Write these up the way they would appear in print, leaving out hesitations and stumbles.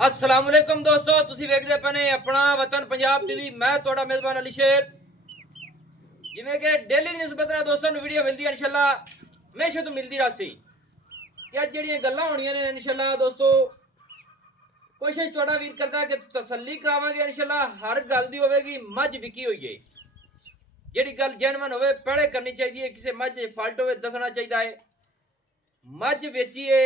अस्सलाम वालेकुम दोस्तों, तुसी वेखदे पने अपना वतन पंजाब टीवी। मैं तोड़ा मेजबान अली शेर। जिवें कि डेली दी निस्बत नाल दोस्तों नूं वीडियो मिलदी है इंशाल्लाह, हमेशा तो मिलदी रहसी कि अज जेहड़ियां गल्लां होणियां ने इंशाल्लाह दोस्तों कोशिश तोड़ा वीर करदा कि तसल्ली करावांगे इंशाल्लाह। हर गल दी होवेगी मझ विकी होई है, जेहड़ी गल जैनवन होवे पहले करनी चाहिए, किसी मझ फॉल्ट होवे दसना चाहिए है। मझ वेचिए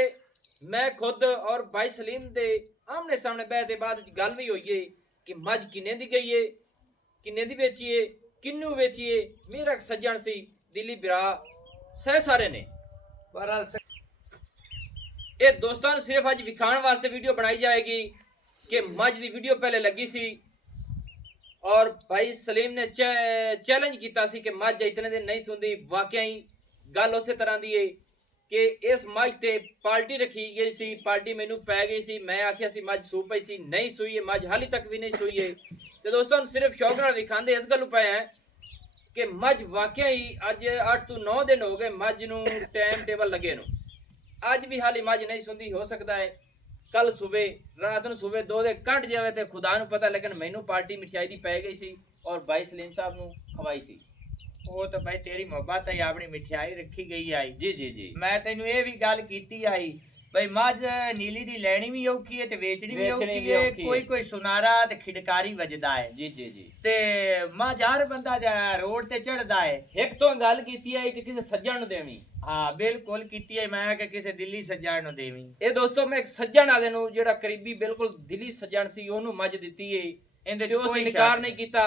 मैं खुद और भाई सलीम दे आमने सामने बैठे बाद गल भी हुई है कि मझ किन्ने दी गई है, किन्ने दी बेचीए, किन्नू बेचीए। मेरा सज्जन सी दिली बिरा सह सारे ने पर ये दोस्तान सिर्फ अज विखाण वास्ते वीडियो बनाई जाएगी कि मझ दी वीडियो पहले लगी सी और भाई सलीम ने चैलेंज किया सी कि मझ इतने दिन नहीं सुनती। वाकई ही गल उस तरह की है कि इस मझ ते पार्टी रखी गई सी, पार्टी मैनू पै गई सी। मैं आखिया सी मझ सू पई सी, नहीं सूई है मझ, हाली तक भी नहीं सूई है। तो दोस्तों सिर्फ शौक नाल विखांदे इस गल पे हैं कि मझ वाकई ही अज 8 तो 9 दिन हो गए मझ नू टाइम टेबल लगे नू, अज भी हाली मझ नहीं सुनती। हो सकता है कल सुबह रात नू सुबह 2 दे कट जावे तो खुदा नू पता, लेकिन मैनू पार्टी मिठाई दी पै गई सी और भाई सलीम साहब नू खवाई सी। वो तो भाई तेरी मोहब्बत है, अपनी मिठाई रखी गई आई। जी जी जी, मैं तेनू ये भी गल कीती आई भाई मझ नीली दी लैनी भी औखी है ते वेचनी भी औखी है। कोई कोई सुनारा ते खिडकारी वजदा है। जी जी जी, ते मझ हर बंदा जा रोड ते चढ़दा है। एक तो गल कीती है कि किसी सज्जन नू देवी। हाँ बिल्कुल कीती है, मैं कि किसी दिल्ली सज्जन नू देवी। ये दोस्तों मैं एक सज्जन आदे नू जेड़ा करीबी बिल्कुल दिली सज्जन सी ओनू मझ दित्ती है। इंदे ते उस इनकार नहीं कीता।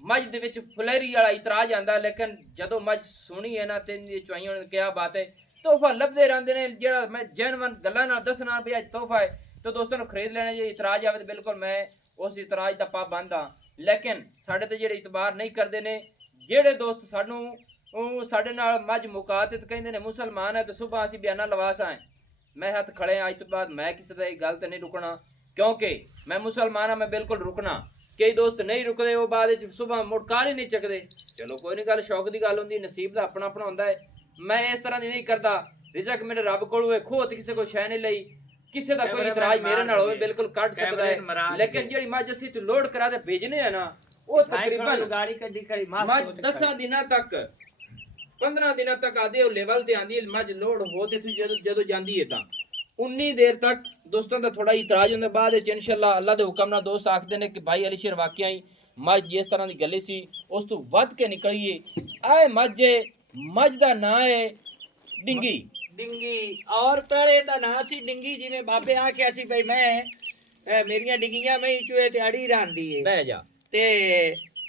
मझ दे विच फुलेरी वाला इतराज आंदा, लेकिन जदों मझ सुनी है ना तीन दी चुआइयां ने क्या बात है, तोहफा लभदे रहंदे ने जेड़ा मैं जैनवन गल्लां नाल दसना भी अज तोहफा है तो दोस्तों नू खरीद लेना। जे इतराज आवे तो बिल्कुल मैं उस इतराज दा पाबंद हां, लेकिन साडे ते जेड़े इतबार नहीं करदे ने जेड़े दोस्त सानू साडे नाल मझ मुकाते ते कहंदे ने मुसलमान है तो सुबह असीं बयाना लवास आए। मैं हथ खड़े अज तो बाद मैं किसी दी गल ते नहीं रुकना, क्योंकि मैं मुसलमान हाँ, मैं बिल्कुल रुकना। कई दोस्त नहीं रुकते, वो बाद सुबह मुड़ कार ही नहीं चकते। चलो कोई नहीं, गल शौक की गल होंगी, नसीब का अपना अपना होंदा है। मैं इस तरह नहीं करता। रिजक मेरे रब कोल होवे, खोत किसी को शै नहीं लई, किसी का कोई इतराज मेरे नाल होवे बिल्कुल कट सकता है। लेकिन जेड़ी मझ असीं तू लोड करा के भेजने है ना, वो तकरीबन गाड़ी कड्डी खड़ी मझ 10 दिनों तक 15 दिनों तक आदे लेवल ते आंदी है मझ लोड होते थी। जदों जांदी है तां उन्नी देर तक दोस्तों का थोड़ा इतराज होंगे। बाद इंशाल्लाह अल्लाह के हुक्म नाल दोस्त आखते हैं कि भाई अली शेर वाकई ही मझ जिस तरह की गली सी उस तो वध के निकलीए। आए मझ का नाम है डिंगी। डिंगी और पहले दा ना सी डिंगी, जिवें बाबे आख्या सी भाई मैं मेरियां डिंगियां मैं चूहे दिहाड़ी रांदी है बह जा ते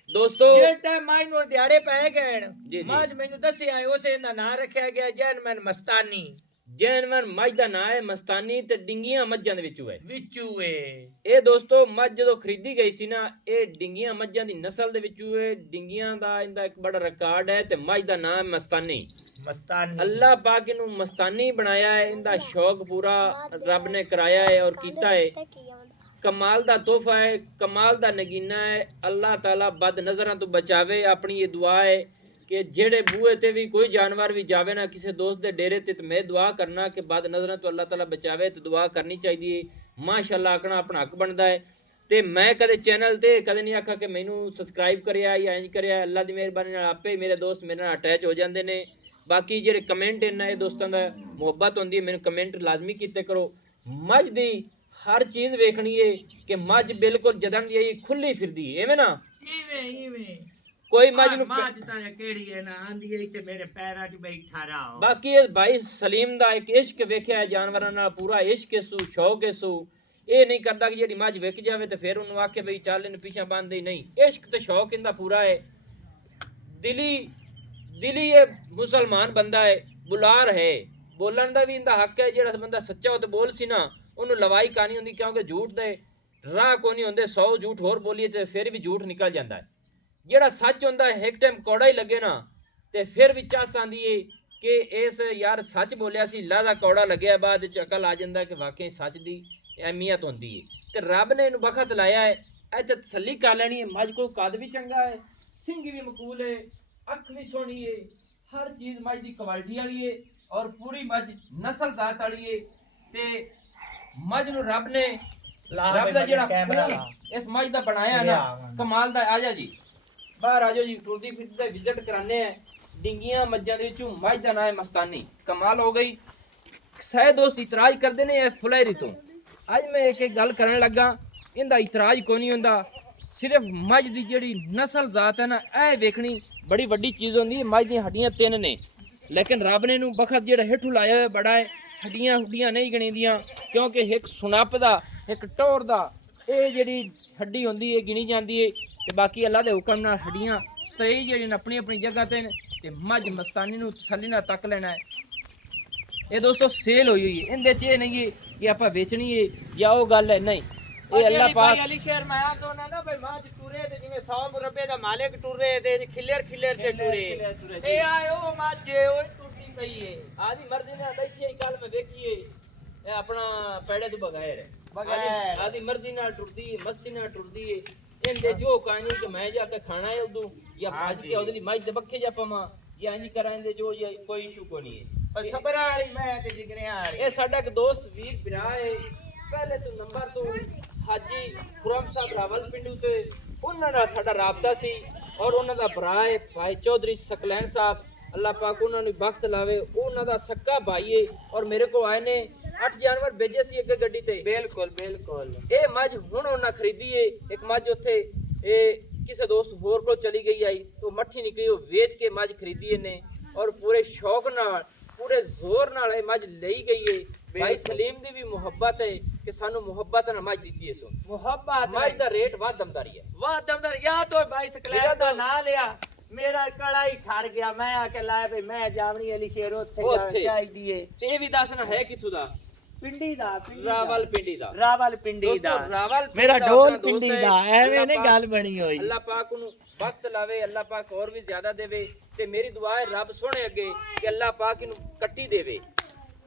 दोस्तों जे टाइम माइन और दिहाड़े पै गए जी। मझ मैनू दस्सिया उसे दा नाम रखा गया जैनमैन मस्तानी। जैनवन मझ का नाम है मस्तानी ते डिंगियां मझां दे विचों है। विचू है ਇਹ ਦੋਸਤੋ ਮੱਝ ਜਦੋਂ ਖਰੀਦੀ ਗਈ ਸੀ ਨਾ, ਇਹ ਡਿੰਗੀਆਂ ਮੱਝਾਂ ਦੀ ਨਸਲ ਦੇ ਵਿੱਚੋਂ ਇਹ ਡਿੰਗੀਆਂ ਦਾ ਇਹਦਾ ਇੱਕ ਬੜਾ ਰਿਕਾਰਡ ਹੈ ਤੇ ਮੱਝ ਦਾ ਨਾਮ ਹੈ ਮਸਤਾਨੀ। मस्तानी ਅੱਲਾਹ ਪਾਕ ਇਹਨੂੰ ਮਸਤਾਨੀ ਬਣਾਇਆ ਹੈ। ਇਹਦਾ ਸ਼ੌਕ ਪੂਰਾ ਰੱਬ ਨੇ ਕਰਾਇਆ ਹੈ ਔਰ ਕੀਤਾ ਹੈ। ਕਮਾਲ ਦਾ ਤੋਹਫਾ ਹੈ, ਕਮਾਲ ਦਾ ਨਗੀਨਾ ਹੈ। ਅੱਲਾਹ ਤਾਲਾ ਬਦ ਨਜ਼ਰਾਂ ਤੋਂ ਬਚਾਵੇ। ਆਪਣੀ ਇਹ ਦੁਆ ਹੈ कि जेड़े बूहे ते भी कोई जानवर भी जावे ना किसी दोस्त दे डेरे ते मैं दुआ करना कि बाद नज़र तो अल्लाह ताला बचावे। तो दुआ करनी चाहिए। माशाअल्लाह आखना अपना हक बनता है। तो मैं कदे चैनल ते कदे नहीं आखा कि मैनू सबसक्राइब करिया या इंज करिया। अल्लाह की मेहरबानी नाल आपे मेरे दोस्त मेरे नाल अटैच हो जाते हैं। बाकी जेड़े कमेंट इन्ना ये दोस्तों का मुहब्बत होंदी है, मैनू कमेंट लाजमी कीते करो। मझ दी हर चीज़ वेखनी है कि मझ बिल्कुल जदन दी खुली फिरदी है, इवें ना इवें कोई मझ नूं बाकी भाई सलीम दा एक इश्क वेख्या है जानवरां नाल, पूरा इश्क सू शौक है सू। ये नहीं करता कि जेड़ी मझ विक जावे तो फिर उन्होंने आखे बई चल इन पीछे बंद ही नहीं। इश्क तो शौक इनका पूरा है। दिली ये मुसलमान बंदा है, बुलार है, बोलन का भी इनका हक है। जेड़ा बंदा सच्चा हो तो बोल सी ना, उन्होंने लवाई कहानी होंगी, क्योंकि झूठ दे राह को नहीं होंगे। 100 झूठ होर बोलीए तो फिर भी झूठ निकल जाता है। जेड़ा सच होंदा है एक टाइम कौड़ा ही लगे ना तो फिर भी चस आंदी है कि इस यार सच बोलिया सी, लादा कौड़ा लग्या, बाद अकल आ जाता है कि वाकई सच की अहमियत होंदी है। तो रब ने इन्हू बखत लाया है, इत्थे तसल्ली कर लैनी है। मझ को कद भी चंगा है, सिंग भी मकूल है, अख भी सोहनी है, हर चीज़ मझ की क्वालिटी वाली है और पूरी मझ नस्ल दात वाली है। तो मझ नूं रब ने ਰੱਬ ਦਾ ਜਿਹੜਾ ਖੂਨ ਇਸ ਮੱਝ ਦਾ ਬਣਾਇਆ ਨਾ ਕਮਾਲ ਦਾ। ਆ ਜਾ ਜੀ ਬਾਹਰ ਆ ਜਾਓ ਜੀ, ਟੁਰਦੀ ਫਿਰਦੀ ਦਾ ਵਿਜ਼ਿਟ ਕਰਾਣੇ ਆ ਡਿੰਗੀਆਂ ਮੱਝਾਂ ਦੇ ਵਿੱਚੋਂ ਮੱਝ ਦਾ ਨਾਂ ਹੈ ਮਸਤਾਨੀ। ਕਮਾਲ ਹੋ ਗਈ। ਸਾਰੇ ਦੋਸਤ ਇਤਰਾਜ਼ ਕਰਦੇ ਨੇ ਇਹ ਫੁਲੈਰੀ ਤੋਂ। ਅੱਜ ਮੈਂ ਇੱਕ ਗੱਲ ਕਰਨ ਲੱਗਾ, ਇਹਦਾ ਇਤਰਾਜ਼ ਕੋਈ ਨਹੀਂ ਹੁੰਦਾ। ਸਿਰਫ ਮੱਝ ਦੀ ਜਿਹੜੀ ਨਸਲ ਜ਼ਾਤ ਹੈ ਨਾ, ਇਹ ਵੇਖਣੀ ਬੜੀ ਵੱਡੀ ਚੀਜ਼ ਹੁੰਦੀ ਹੈ। ਮੱਝ ਦੀਆਂ ਹੱਡੀਆਂ 3 ਨੇ, ਲੇਕਿਨ ਰੱਬ ਨੇ ਇਹਨੂੰ ਬਖਤ ਜਿਹੜਾ ਹੇਠੋਂ ਲਾਇਆ ਹੋਇਆ ਬੜਾ ਹੈ। ਹੱਡੀਆਂ ਹੁੱਡੀਆਂ ਨਹੀਂ ਗਿਣੀਦੀਆਂ, ਕਿਉਂਕਿ ਇੱਕ ਸੁਨੱਪ ਦਾ ਇੱਕ ਟੌਰ ਦਾ ਇਹ ਜਿਹੜੀ ਹੱਡੀ ਹੁੰਦੀ ਹੈ ਗਿਣੀ ਜਾਂਦੀ ਹੈ, ਤੇ ਬਾਕੀ ਅੱਲਾ ਦੇ ਹੁਕਮ ਨਾਲ ਹੱਡੀਆਂ ਤੇ ਇਹ ਜਿਹੜੀ ਆਪਣੀ ਆਪਣੀ ਜਗ੍ਹਾ ਤੇ ਨੇ। ਤੇ ਮੱਝ ਮਸਤਾਨੀ ਨੂੰ ਤਸੱਲੀ ਨਾਲ ਤੱਕ ਲੈਣਾ ਹੈ। ਇਹ ਦੋਸਤੋ ਸੇਲ ਹੋਈ ਹੋਈ ਹੈ, ਇਹਦੇ 'ਚ ਇਹ ਨਹੀਂ ਹੈ ਕਿ ਆਪਾਂ ਵੇਚਣੀ ਹੈ ਜਾਂ ਉਹ ਗੱਲ ਹੈ, ਨਹੀਂ। ਇਹ ਅੱਲਾ ਪਾਕ ਅਲੀ ਸ਼ੇਰ ਮੈਂ ਆ ਤੋਂ ਨਾ ਭਾਈ ਮਾਂ ਦੀ ਟੁਰੇ ਤੇ ਜਿਵੇਂ 100 ਮੁਰੱਬੇ ਦਾ ਮਾਲਿਕ ਟੁਰੇ ਤੇ ਖਿਲਰ ਖਿਲਰ ਤੇ ਟੁਰੇ ਇਹ ਆਇਓ ਮਾਝੇ ਉਹ ਟੁੱਟੀ ਪਈ ਏ। ਆਦੀ ਮਰਜ਼ੀ ਨਾਲ ਬੈਠੀ ਹੈ। ਕੱਲ ਮੈਂ ਵੇਖੀਏ ਇਹ ਆਪਣਾ ਪੈੜੇ ਤੋਂ ਬਗੈਰ ਹੈ, ਬਗੈਰ ਆਦੀ ਮਰਜ਼ੀ ਨਾਲ ਟੁਰਦੀ ਹੈ, ਮਸਤੀ ਨਾਲ ਟੁਰਦੀ ਹੈ। ਇਹਦੇ ਜੋ ਕਾਣੀ ਕਿ ਮੈਂ ਜਾ ਕੇ ਖਾਣਾ ਹੈ ਉਦੋਂ ਜਾਂ ਭੱਜ ਕੇ ਉਹਦੇ ਲਈ ਮੱਝ ਦੇ ਬੱਖੇ ਜਾ ਪਵਾਂ ਜਾਂ ਇੰਜ ਕਰਾਂ, ਇਹਦੇ ਜੋ ਕੋਈ ਇਸ਼ੂ ਕੋ ਨਹੀਂ ਹੈ। ਪਰ ਖਬਰਾਂ ਵਾਲੀ ਮੈਂ ਤੇ ਜਿਗਰਿਆਂ ਵਾਲੀ। ਇਹ ਸਾਡਾ ਇੱਕ ਦੋਸਤ ਵੀਰ ਭਰਾ ਹੈ, ਪਹਿਲੇ ਤੋਂ ਨੰਬਰ ਤੋਂ ਹਾਜੀ ਖੁਰਮ ਸਾਹਿਬ ਰਾਵਲਪਿੰਡੀ ਤੇ ਉਹਨਾਂ ਨਾਲ ਸਾਡਾ ਰਾਬਤਾ ਸੀ। ਔਰ ਉਹਨਾਂ ਦਾ ਭਰਾ ਹੈ ਭਾਈ ਚੌਧਰੀ ਸਕਲੈਨ ਸਾਹਿਬ, ਅੱਲਾਹ ਪਾਕ ਉਹਨਾਂ ਨੂੰ ਬਖਤ ਲਾਵੇ। ਉਹਨਾਂ ਦਾ ਸੱਕਾ ਭਾਈ ਹੈ ਔਰ ਮੇਰੇ ਕੋਲ ਆਏ ਨੇ 8 ਜਾਨਵਰ ਭੇਜੇ ਸੀ ਅੱਗੇ ਗੱਡੀ ਤੇ। ਬਿਲਕੁਲ ਬਿਲਕੁਲ। ਇਹ ਮੱਝ ਹੁਣ ਉਹਨਾਂ ਖਰੀਦੀ ਏ। ਇੱਕ ਮੱਝ ਉੱਥੇ ਇਹ ਕਿਸੇ ਦੋਸਤ ਹੋਰ ਕੋਲ ਚਲੀ ਗਈ ਆਈ ਤੋਂ ਮੱਠੀ ਨਿਕਲੀ, ਉਹ ਵੇਚ ਕੇ ਮੱਝ ਖਰੀਦੀ ਇਹਨੇ ਔਰ ਪੂਰੇ ਸ਼ੌਕ ਨਾਲ ਪੂਰੇ ਜ਼ੋਰ ਨਾਲ ਇਹ ਮੱਝ ਲਈ ਗਈ ਏ। ਭਾਈ ਸਲੀਮ ਦੀ ਵੀ ਮੁਹੱਬਤ ਹੈ ਕਿ ਸਾਨੂੰ ਮੁਹੱਬਤ ਨਾਲ ਮੱਝ ਦਿੱਤੀ ਏ। ਸੋ ਮੁਹੱਬਤ ਮੱਝ ਦਾ ਰੇਟ ਵਾਹ ਦਮਦਾਰੀ ਹੈ। ਵਾਹ ਦਮਦਾਰ ਯਾ ਤੋਂ ਭਾਈ ਸਕਲੈਨ ਦਾ ਨਾਂ ਲਿਆ, ਮੇਰਾ ਕੜਾ ਹੀ ਠਰ ਗਿਆ। ਮੈਂ ਆ ਕੇ ਲਾਇਆ ਭਈ ਮੈਂ ਜਾਵਣੀ ਅਲੀ ਸ਼ੇਰ ਉੱਥੇ ਜਾਣਾ ਚਾਹੀਦੀ ਏ। ਤੇ ਇਹ ਵੀ ਦੱਸਣਾ ਹੈ ਕਿੱਥੋਂ ਦਾ? ਪਿੰਡੀ ਦਾ ਰਾਵਲਪਿੰਡੀ ਦਾ। ਰਾਵਲਪਿੰਡੀ ਦਾ ਰਾਵਲਪਿੰਡੀ ਮੇਰਾ ਦਾ ਢੋਲ ਆਪਣਾ ਦੋਸਤ ਪਿੰਡੀ ਹੈ। ਦਾ ਐਵੇਂ ਨਹੀਂ ਗੱਲ ਬਣੀ ਹੋਈ। ਅੱਲਾਹ ਪਾਕ ਨੂੰ ਵਕਤ ਲਾਵੇ, ਅੱਲਾਹ ਪਾਕ ਹੋਰ ਵੀ ਜ਼ਿਆਦਾ ਦੇਵੇ। ਤੇ ਮੇਰੀ ਦੁਆ ਹੈ ਰੱਬ ਸੋਹਣੇ ਅੱਗੇ ਕਿ ਅੱਲਾਹ ਪਾਕ ਇਹਨੂੰ ਕੱਟੀ ਦੇਵੇ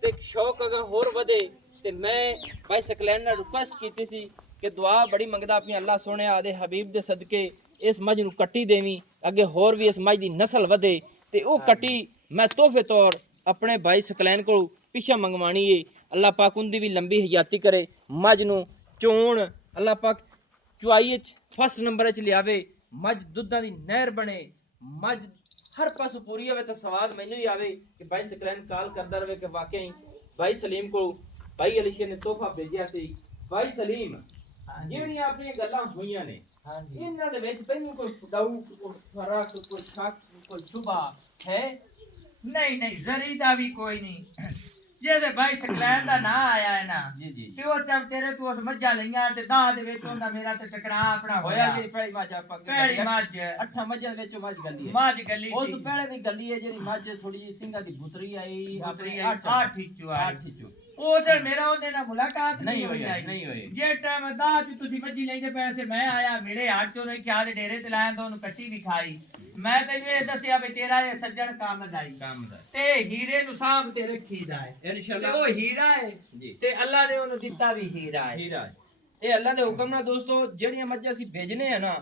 ਤੇ ਸ਼ੌਕ ਅਗਾ ਹੋਰ ਵਧੇ। ਤੇ ਮੈਂ ਭਾਈ ਸਕਲੈਨ ਨਾਲ ਰਿਕੁਐਸਟ ਕੀਤੀ ਸੀ ਕਿ ਦੁਆ ਬੜੀ ਮੰਗਦਾ ਆਪਣੀ, ਅੱਲਾਹ ਸੋਹਣੇ ਆਦੇ ਹਬੀਬ ਦੇ ਸਦਕੇ ਇਸ ਮੱਝ ਨੂੰ ਕੱਟੀ ਦੇਵੀਂ, ਅੱਗੇ ਹੋਰ ਵੀ ਇਸ ਮੱਝ ਦੀ ਨਸਲ ਵਧੇ। ਤੇ ਉਹ ਕੱਟੀ ਮੈਂ ਤੋਹਫੇ ਤੌਰ ਆਪਣੇ ਭਾਈ ਸਕਲੈਨ ਕੋਲ ਪਿੱਛਾ ਮੰਗਵਾਣੀ ਏ। ਅੱਲਾਹ ਪਾਕ ਉਹਦੀ ਵੀ ਲੰਬੀ ਹਯਾਤੀ ਕਰੇ। ਮੱਝ ਨੂੰ ਚੋਣ ਅੱਲਾਹ ਪਾਕ ਚੁਆਈ 'ਚ ਫਸਟ ਨੰਬਰ 'ਚ ਲਿਆਵੇ। ਮੱਝ ਦੁੱਧਾਂ ਦੀ ਨਹਿਰ ਬਣੇ, ਮੱਝ ਹਰ ਪਾਸੋਂ ਪੂਰੀ ਹੋਵੇ। ਤਾਂ ਸਵਾਦ ਮੈਨੂੰ ਹੀ ਆਵੇ ਕਿ ਭਾਈ ਸਕਲੈਨ ਕਾਲ ਕਰਦਾ ਰਹੇ ਕਿ ਵਾਕਈ ਭਾਈ ਸਲੀਮ ਕੋਲ ਭਾਈ ਅਲੀ ਸ਼ੇਰ ਨੇ ਤੋਹਫਾ ਭੇਜਿਆ ਸੀ। ਭਾਈ ਸਲੀਮ, ਜਿਹੜੀਆਂ ਆਪਣੀਆਂ ਗੱਲਾਂ ਹੋਈਆਂ ਨੇ ਇਹਨਾਂ ਦੇ ਵਿੱਚ ਤੈਨੂੰ ਕੋਈ ਡਾਊਟ, ਕੋਈ ਫਰਕ, ਕੋਈ ਸ਼ੱਕ, ਕੋਈ ਸ਼ੁਬਾ ਹੈ? ਨਹੀਂ ਨਹੀਂ ਜ਼ਰੀ ਦਾ ਵੀ ਕੋਈ ਨਹੀਂ। ਜਿਹਦੇ ਭਾਈ ਸਕਲੈਨ ਦਾ ਨਾਂ ਆਇਆ ਹੈ ਨਾ ਜੀ ਤੇ ਉਹ ਟਾਈਮ ਤੇਰੇ ਤੋਂ ਉਸ ਮੱਝਾਂ ਲਈਆਂ ਤੇ ਦਾਹ ਦੇ ਵਿੱਚ ਹੁੰਦਾ ਮੇਰਾ ਤੇ ਟਕਰਾ ਆਪਣਾ ਹੋਇਆ। ਜਿਹੜੀ ਪਹਿਲੀ ਮੱਝ ਆਪਾਂ ਪਹਿਲੀ ਮੱਝ 8 ਮੱਝਾਂ ਦੇ ਵਿੱਚੋਂ ਮੱਝ ਗੱਲੀ ਹੈ। ਮੱਝ ਗੱਲੀ ਉਸ ਸੀ ਪਹਿਲੇ ਵੀ ਗੱਲੀ ਹੈ ਜਿਹੜੀ ਮੱਝ ਥੋੜੀ ਜਿਹੀ ਸਿੰਘਾਂ ਦੀ ਗੁਤਰੀ ਆਈ ਆਪਣੀ ਆਪਣੇ ਆ ਠੀਚੂ ਆ ਠੀਚੂ। ਉਹ ਸਰ ਮੇਰਾ ਉਹਦੇ ਨਾਲ ਮੁਲਾਕਾਤ ਨਹੀਂ ਹੋਈ ਨਹੀਂ ਹੋਈ। ਜੇ ਟਾਈਮ ਦਾਹ ਚ ਤੁਸੀਂ ਮੱਝੀ ਲੈਂਦੇ ਪੈਸੇ ਮੈਂ ਆਇਆ ਮੇਰੇ ਹੱਥ ਚੋਂ ਨਹੀਂ ਖਿਆਲ ਡੇਰੇ ਤੇ ਲਾਇਆ ਤਾਂ ਉਹਨੂੰ ਕੱਟੀ ਵੀ ਖਾਈ। ਮੈਂ ਤੈਨੂੰ ਇਹ ਦੱਸਿਆ ਵੀ ਤੇਰਾ ਇਹ ਸੱਜਣ ਕੰਮ ਦਾ ਤੇ ਹੀਰੇ ਨੂੰ ਸਾਂਭ ਤੇ ਰੱਖੀਦਾ ਹੈ ਇਨਸ਼ਾਅੱਲਾ। ਉਹ ਹੀਰਾ ਹੈ ਤੇ ਅੱਲਾ ਨੇ ਉਹਨੂੰ ਦਿੱਤਾ ਵੀ ਹੀਰਾ ਹੈ। ਇਹ ਅੱਲਾ ਦੇ ਹੁਕਮ ਨਾਲ ਦੋਸਤੋ ਜਿਹੜੀਆਂ ਮੱਝਾਂ ਅਸੀਂ ਭੇਜਨੇ ਆ ਨਾ,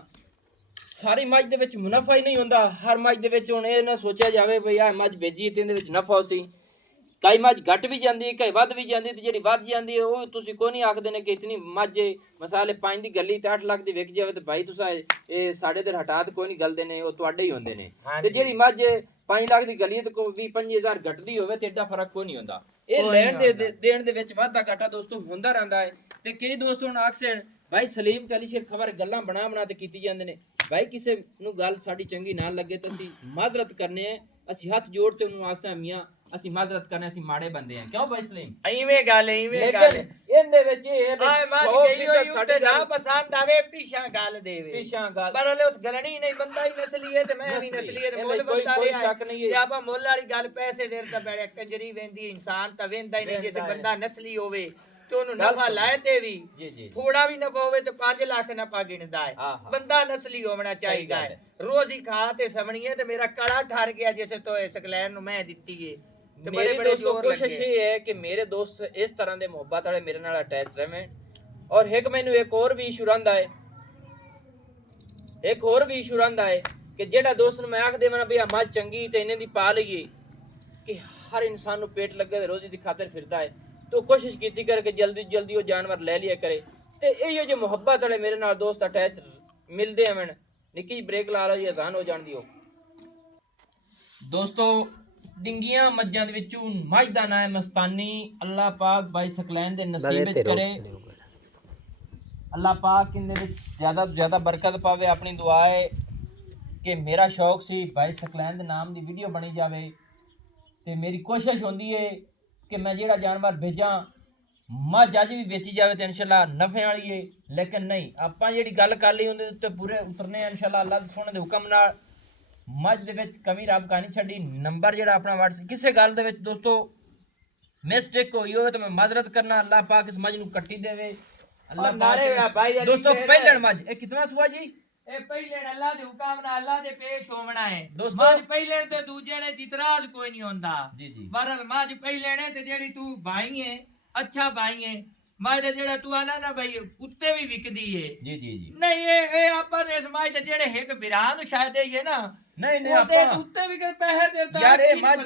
ਸਾਰੀ ਮੱਝ ਦੇ ਵਿੱਚ ਮੁਨਾਫਾ ਹੀ ਨਹੀਂ ਹੁੰਦਾ। ਹਰ ਮੱਝ ਦੇ ਵਿੱਚ ਹੁਣ ਇਹ ਨਾ ਸੋਚਿਆ ਜਾਵੇ ਭਈ ਆਹ ਮੱਝ ਭੇਜੀ ਤੇ ਇਹਦੇ ਵਿੱਚ ਨਫਾ ਸੀ। ਕਈ ਮੱਝ ਘਟ ਵੀ ਜਾਂਦੀ ਹੈ, ਕਈ ਵੱਧ ਵੀ ਜਾਂਦੀ, ਤੇ ਜਿਹੜੀ ਵੱਧ ਜਾਂਦੀ ਹੈ ਉਹ ਤੁਸੀਂ ਕੋਈ ਨਹੀਂ ਆਖਦੇ ਨੇ ਕਿ ਇਤਨੀ ਮੱਝ ਮਸਾਲੇ 5 ਦੀ ਗੱਲੀ ਤੇ 8 ਲੱਖ ਦੀ ਵਿਕ ਜਾਵੇ ਤੇ ਭਾਈ ਤੁਸੀਂ ਇਹ ਸਾਡੇ ਤੇ ਹਟਾਤ ਕੋਈ ਨਹੀਂ ਗਲਦੇ ਨੇ, ਉਹ ਤੁਹਾਡੇ ਹੀ ਹੁੰਦੇ ਨੇ। ਤੇ ਜਿਹੜੀ ਮੱਝ 5 ਲੱਖ ਦੀ ਗੱਲੀ ਤੇ ਕੋਈ 20-25,000 ਘਟਦੀ ਹੋਵੇ ਤੇ ਏਡਾ ਫਰਕ ਕੋਈ ਨਹੀਂ ਹੁੰਦਾ। ਇਹ ਲੈਣ ਦੇ ਦੇਣ ਦੇ ਵਿੱਚ ਵਾਧਾ ਘਾਟਾ ਦੋਸਤੋ ਹੁੰਦਾ ਰਹਿੰਦਾ ਹੈ। ਤੇ ਕਈ ਦੋਸਤ ਹੁਣ ਆਖਸਣ ਭਾਈ ਸਲੀਮ ਅਲੀ ਸ਼ੇਰ ਖਬਰ ਗੱਲਾਂ ਬਣਾ ਤੇ ਕੀਤੀ ਜਾਂਦੇ ਨੇ। ਭਾਈ ਕਿਸੇ ਨੂੰ ਗੱਲ ਸਾਡੀ ਚੰਗੀ ਨਾ ਲੱਗੇ ਤਾਂ ਅਸੀਂ ਮਾਜ਼ਰਤ ਕਰਨੇ ਆ, ਅਸੀਂ ਹੱਥ ਜੋੜ ਤੇ ਉਹਨੂੰ ਆਖਸਾਂ ਮੀਆਂ ਅਸੀਂ ਮਾਜ਼ਰਤ ਕਰਨੇ, ਅਸੀਂ ਮਾੜੇ ਬੰਦੇ ਆ। ਕਿਉਂ ਭਾਈ ਸਲੀਮ? ਐਵੇਂ ਗੱਲ ਇਹਦੇ ਵਿੱਚ ਇਹ ਸਾਡੇ ਨਾ ਪਸੰਦ ਆਵੇ ਪਿਛਾ ਗੱਲ ਦੇਵੇ ਪਿਛਾ ਗੱਲ ਪਰ ਹਲੇ ਉਸ ਗਲਣੀ ਨਹੀਂ ਬੰਦਾ ਹੀ ਨਸਲੀਏ ਤੇ ਮੈਂ ਵੀ ਨਸਲੀਏ ਤੇ ਮੁੱਲ ਬੰਦਾ ਰਿਹਾ ਜੇ ਆਪਾਂ ਮੁੱਲ ਵਾਲੀ ਗੱਲ ਪੈਸੇ ਦੇਰ ਤਾਂ ਬੜੇ ਕੰਜਰੀ ਵੇਂਦੀ ਇਨਸਾਨ ਤਾਂ ਵੇਂਦਾ ਹੀ ਨਹੀਂ। ਜੇ ਬੰਦਾ ਨਸਲੀ ਹੋਵੇ ਤੇ ਉਹਨੂੰ ਨਫਾ ਲਾਏ ਤੇ ਵੀ ਥੋੜਾ ਵੀ ਨਫਾ ਹੋਵੇ ਤੇ 5 ਲੱਖ ਨਫਾ ਗਿਣਦਾ ਹੈ। ਬੰਦਾ ਨਸਲੀ ਹੋਣਾ ਚਾਹੀਦਾ ਹੈ। ਰੋਜ਼ੀ ਖਾ ਤੇ ਸਮਣੀਏ ਤੇ ਮੇਰਾ ਕੜਾ ਠਰ ਗਿਆ ਜਿਸੇ ਤੋਂ ਸਕਲੈਨ ਨੂੰ ਮੈਂ ਦਿੱਤੀ ਏ। ਤੇ ਬੜੇ ਬੜੇ ਜ਼ੋਰ ਲੱਗੇ। ਕੋਸ਼ਿਸ਼ ਇਹ ਹੈ ਕਿ ਮੇਰੇ ਦੋਸਤ ਇਸ ਤਰ੍ਹਾਂ ਦੇ ਮੁਹੱਬਤ ਵਾਲੇ ਮੇਰੇ ਨਾਲ ਅਟੈਚ ਰਹਿਣ। ਔਰ ਇੱਕ ਮੈਨੂੰ ਇੱਕ ਹੋਰ ਵੀ ਇਸ਼ੂ ਰਹਿੰਦਾ ਹੈ, ਕਿ ਜਿਹੜਾ ਦੋਸਤ ਨੂੰ ਮੈਂ ਆਖ ਦੇਵਾਂ ਵੀ ਆ ਮੱਝ ਚੰਗੀ ਤੇ ਇਹਨੇ ਦੀ ਪਾ ਲਈਏ, ਕਿ ਹਰ ਇਨਸਾਨ ਨੂੰ ਪੇਟ ਲੱਗੇ ਤੇ ਰੋਜ਼ੀ ਦੀ ਖਾਤਰ ਫਿਰਦਾ ਹੈ, तो कोशिश ਕੀਤੀ कर के जल्दी जल्दी वो जानवर ले लिया करे। ਤੇ ਇਹੋ ਜਿਹੇ ਮੁਹੱਬਤ ਵਾਲੇ ਮੇਰੇ ਨਾਲ ਦੋਸਤ ਅਟੈਚ ਮਿਲਦੇ ਹਨ। ਨਿੱਕੀ ਜਿਹੀ ਬ੍ਰੇਕ ਲਾ ਲਓ ਜੀ, ਅਜ਼ਾਨ ਹੋ ਜਾਣ ਦਿਓ। ਦੋਸਤੋ ਡਿੰਗੀਆਂ ਮੱਝਾਂ ਦੇ ਵਿੱਚੋਂ ਮੱਝ ਦਾ ਨਾਂ ਹੈ ਮਸਤਾਨੀ। ਅੱਲਾਹ ਪਾਕ ਬਾਈ ਸਕਲੈਨ ਦੇ ਨਸੀਬ ਵਿੱਚ ਕਰੇ, ਅੱਲਾਹ ਪਾਕ ਇਹਦੇ ਵਿੱਚ ਜ਼ਿਆਦਾ ਤੋਂ ਜ਼ਿਆਦਾ ਬਰਕਤ ਪਾਵੇ। ਆਪਣੀ ਦੁਆ ਹੈ ਕਿ ਮੇਰਾ ਸ਼ੌਕ ਸੀ ਬਾਈ ਸਕਲੈਨ ਦੇ ਨਾਮ ਦੀ ਵੀਡੀਓ ਬਣੀ ਜਾਵੇ, ਤੇ ਮੇਰੀ ਕੋਸ਼ਿਸ਼ ਹੁੰਦੀ ਹੈ ਕਿ ਮੈਂ ਜਿਹੜਾ ਜਾਨਵਰ ਭੇਜਾਂ ਮੱਝ ਅੱਜ ਵੀ ਵੇਚੀ ਜਾਵੇ ਤੇ ਇਨਸ਼ਾਅੱਲਾ ਨਫੇ ਵਾਲੀ ਹੈ। ਲੇਕਿਨ ਨਹੀਂ, ਆਪਾਂ ਜਿਹੜੀ ਗੱਲ ਕਰ ਲਈ ਉਹਦੇ ਉੱਤੇ ਪੂਰੇ ਉਤਰਨੇ ਆ ਇਨਸ਼ਾਅੱਲਾ ਅੱਲਾਹ ਦੇ ਸੋਹਣੇ ਦੇ ਹੁਕਮ ਨਾਲ। ਮੱਝ ਦੇ ਵਿੱਚ ਕਮੀ ਰੱਬ ਕਾ ਨਹੀਂ ਛੱਡੀ। ਨੰਬਰ ਜਿਹੜਾ ਆਪਣਾ WhatsApp ਕਿਸੇ ਗੱਲ ਦੇ ਵਿੱਚ ਦੋਸਤੋ ਮਿਸਟੇਕ ਹੋਈ ਹੋਵੇ ਤਾਂ ਮੈਂ ਮਾਜ਼ਰਤ ਕਰਨਾ। ਅੱਲਾਹ ਪਾਕ ਇਸ ਮੱਝ ਨੂੰ ਕੱਟੀ ਦੇਵੇ। ਅੱਲਾਹ ਪਾਕ ਦੋਸਤੋ ਪਹਿਲਣ ਮੱਝ ਇਹ ਕਿਤਨਾ ਸੁਆ ਜੀ? ਇਹ ਪਹਿਲੇ ਅੱਲਾਹ ਦੇ ਹੁਕਮ ਨਾਲ ਅੱਲਾਹ ਦੇ ਪੇਸ਼ ਹੋਵਣਾ ਹੈ ਦੋਸਤੋ। ਮੱਝ ਪਹਿਲੇ ਤੇ ਦੂਜੇ ਨੇ ਇਤਰਾਜ਼ ਕੋਈ ਨਹੀਂ ਹੁੰਦਾ। ਜੀ ਜੀ ਬਰਲ ਮੱਝ ਪਹਿਲੇ ਨੇ ਤੇ ਜਿਹੜੀ ਤੂੰ ਭਾਈ ਹੈ ਅੱਛਾ ਭਾਈ ਹੈ ਮੱਝ ਦੇ ਜਿਹੜਾ ਤੂੰ ਆਨਾ ਨਾ ਭਾਈ ਉੱਤੇ ਵੀ ਵਿਕਦੀ ਹੈ। ਜੀ ਜੀ ਜੀ ਨਹੀਂ ਇਹ ਆਪਾਂ ਨੇ ਇਸ ਮੱਝ ਦੇ ਜਿਹੜੇ ਇੱਕ ਬਿਰਾਂ ਨੂੰ ਸ਼ਾਇਦ ਇਹ ਨਾ ਨਹੀਂ ਉਹਦੇ ਉੱਤੇ ਵੀ ਪੈਸੇ ਦੇਤਾ ਯਾਰ ਇਹ ਮੱਝ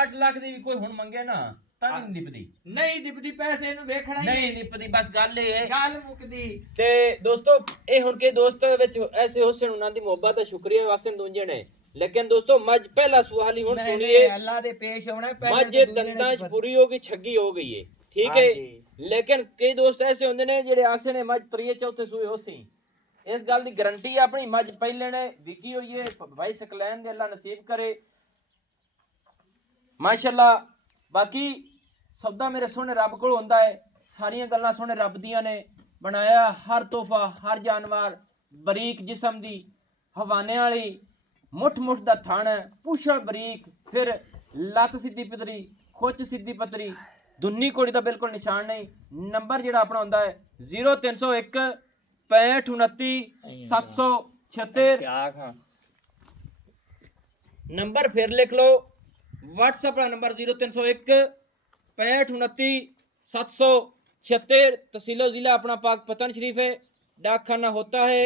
8 ਲੱਖ ਦੀ ਵੀ ਕੋਈ ਹੁਣ ਮੰਗੇ ਨਾ ਤਾਂ ਨਹੀਂ ਨਿਪਦੀ। ਨਹੀਂ ਨਿਪਦੀ ਪੈਸੇ ਇਹਨੂੰ ਵੇਖਣਾ ਹੀ ਨਹੀਂ ਨਿਪਦੀ। ਬਸ ਗੱਲ ਇਹ ਹੈ, ਗੱਲ ਮੁੱਕਦੀ। ਤੇ ਦੋਸਤੋ ਇਹ ਹੁਣ ਕੇ ਦੋਸਤ ਵਿੱਚ ਐਸੇ ਹੁਸਨ ਉਹਨਾਂ ਦੀ ਮੁਹੱਬਤ ਦਾ ਸ਼ੁਕਰੀਆ ਵਾਕਸਨ ਦੂੰਜੇ ਨੇ। ਲੇਕਿਨ ਦੋਸਤੋ ਮੱਝ ਪਹਿਲਾ ਸੁਹਾਲ ਹੀ ਹੁਣ ਸੁਣੀਏ। ਅੱਲਾਹ ਦੇ ਪੇਸ਼ ਹੋਣਾ ਮੱਝ ਦੰਦਾਂ 'ਚ ਪੂਰੀ ਹੋ ਗਈ, ਛੱਗੀ ਹੋ ਗਈ ਹੈ, ਠੀਕ ਹੈ। ਲੇਕਿਨ ਕਈ ਦੋਸਤ ਐਸੇ ਹੁੰਦੇ ਨੇ ਜਿਹੜੇ ਆਖਦੇ ਨੇ ਮੱਝ ਤਰੀਏ ਚੌਥੇ ਸੂਏ ਹੋਸੀ। ਇਸ ਗੱਲ ਦੀ ਗਾਰੰਟੀ ਆਪਣੀ ਮੱਝ ਪਹਿਲੇ ਨੇ ਵਿਕੀ ਹੋਈ ਹੈ। ਭਾਈ ਸਕਲੈਨ ਦੇ ਅੱਲਾ ਨਸੀਬ ਕਰੇ ਮਾਸ਼ਾਅੱਲਾ। ਬਾਕੀ ਸੌਦਾ ਮੇਰੇ ਸੋਹਣੇ ਰੱਬ ਕੋਲ ਹੁੰਦਾ ਹੈ। ਸਾਰੀਆਂ ਗੱਲਾਂ ਸੋਹਣੇ ਰੱਬ ਦੀਆਂ ਨੇ। ਬਣਾਇਆ ਹਰ ਤੋਹਫਾ, ਹਰ ਜਾਨਵਰ ਬਰੀਕ ਜਿਸਮ ਦੀ, ਹਵਾਨੇ ਵਾਲੀ, ਮੁੱਠ ਮੁੱਠ ਦਾ ਥਣ, ਪੁੱਛਲ ਬਰੀਕ, ਫਿਰ ਲੱਤ ਸਿੱਧੀ ਪਤਰੀ, ਖੁੱਚ ਸਿੱਧੀ ਪਤਰੀ, ਦੁੰਨੀ ਕੋੜੀ ਦਾ ਬਿਲਕੁਲ ਨਿਸ਼ਾਨ ਨਹੀਂ। ਨੰਬਰ ਜਿਹੜਾ ਆਪਣਾ ਹੁੰਦਾ ਹੈ 0301 6529 776। ਨੰਬਰ ਫਿਰ ਲਿਖ ਲਓ। WhatsApp ਦਾ ਨੰਬਰ 0301 6529 776। तहसीलो ज़िला अपना पाक पतन शरीफ है, डाक खाना होता है।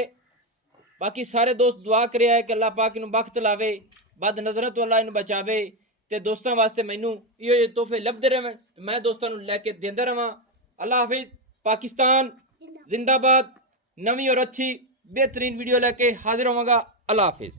बाकी सारे दोस्त दुआ करे है कि अल्लाह पाक इन्हू बख्त लावे, बद नज़रों तो अल्लाह इन्हू बचावे, ते दोस्तों वास्ते मैनू इहो तोहफे लभदे रहें, मैं दोस्तों नू लैके देंदा रहां। अल्लाह हाफिज़। पाकिस्तान जिंदाबाद। नवी और अच्छी बेहतरीन वीडियो लेके हाजिर होवांगा। अल्लाह हाफिज़।